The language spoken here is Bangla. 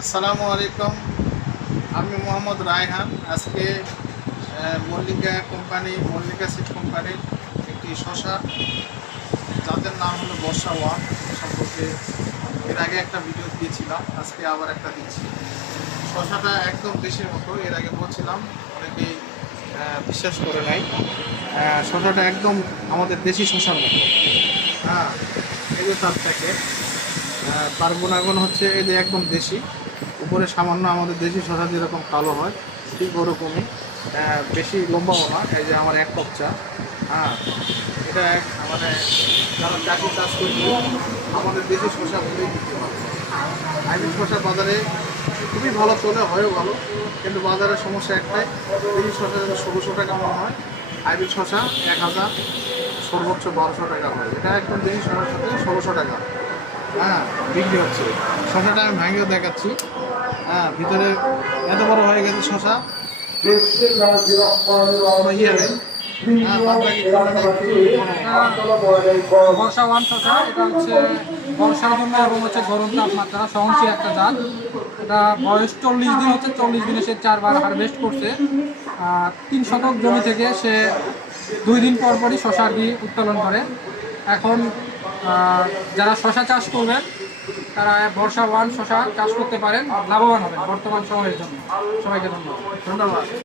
আসসালামু আলাইকুম। আমি মোহাম্মদ রায়হান। আজকে মল্লিকা সিড কোম্পানির একটি শসা যাদের নাম হলো বর্ষা ওয়ান সম্পর্কে এর আগে একটা ভিডিও দিয়েছিলাম, আজকে আবার একটা দিচ্ছি। শসাটা একদম দেশের মতো, এর আগে বলছিলাম, অনেকেই বিশ্বাস করে নাই। শসাটা একদম আমাদের দেশি শসার মতো। হ্যাঁ, এই যে তার প্যাকেট, তার গুণাগুণ হচ্ছে এই যে একদম দেশি। উপরে সামান্য আমাদের দেশি শসা যেরকম কালো হয় ঠিক ওরকমই, বেশি লম্বাও না। এই যে আমার এক কাপ চা। হ্যাঁ, এটা মানে যারা চাষি চাষ করছে আমাদের দেশি শসা বলেই দিতে পারে। হাইব্রিড শসা বাজারে খুবই ভালো চলে, হয়ও ভালো, কিন্তু বাজারের সমস্যা একটাই, দেশি শসা যদি 1600 টাকা মনে হয়, হাইব্রিড শসা 1000, সর্বোচ্চ 1200 টাকা হয়। এটা একদম দেশি শসার সাথে 1600 টাকা বিক্রি হচ্ছে। শসাটা আমি ভাঙিয়ে দেখাচ্ছি। ভিতরে এত বড় হয়ে গেছে শসা, ইয়ে নেই। বর্ষা ওয়ান শসা, এটা হচ্ছে বর্ষার জন্য এবং হচ্ছে গরম তাপমাত্রা সহনশীল একটা জাত। এটা বয়স 40 দিন হচ্ছে, 40 দিনে সে 4বার হারভেস্ট করছে। 3 শতক জমি থেকে সে 2 দিন পর পরই শসা আর কি উত্তোলন করে। এখন যারা শসা চাষ করবেন তারা বর্ষা ওয়ান শসা চাষ করতে পারেন, লাভবান হবেন বর্তমান সময়ের জন্য। সবাইকে ধন্যবাদ।